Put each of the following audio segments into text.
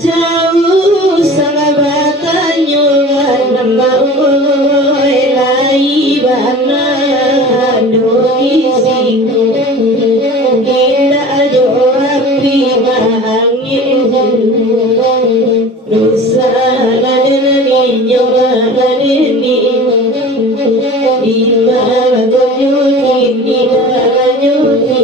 Jauh sahabatan nyulan nembauy lai bana Indonesia indah jo api angin dosa nani nyoba nani imam nyuti nyuti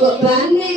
kok bane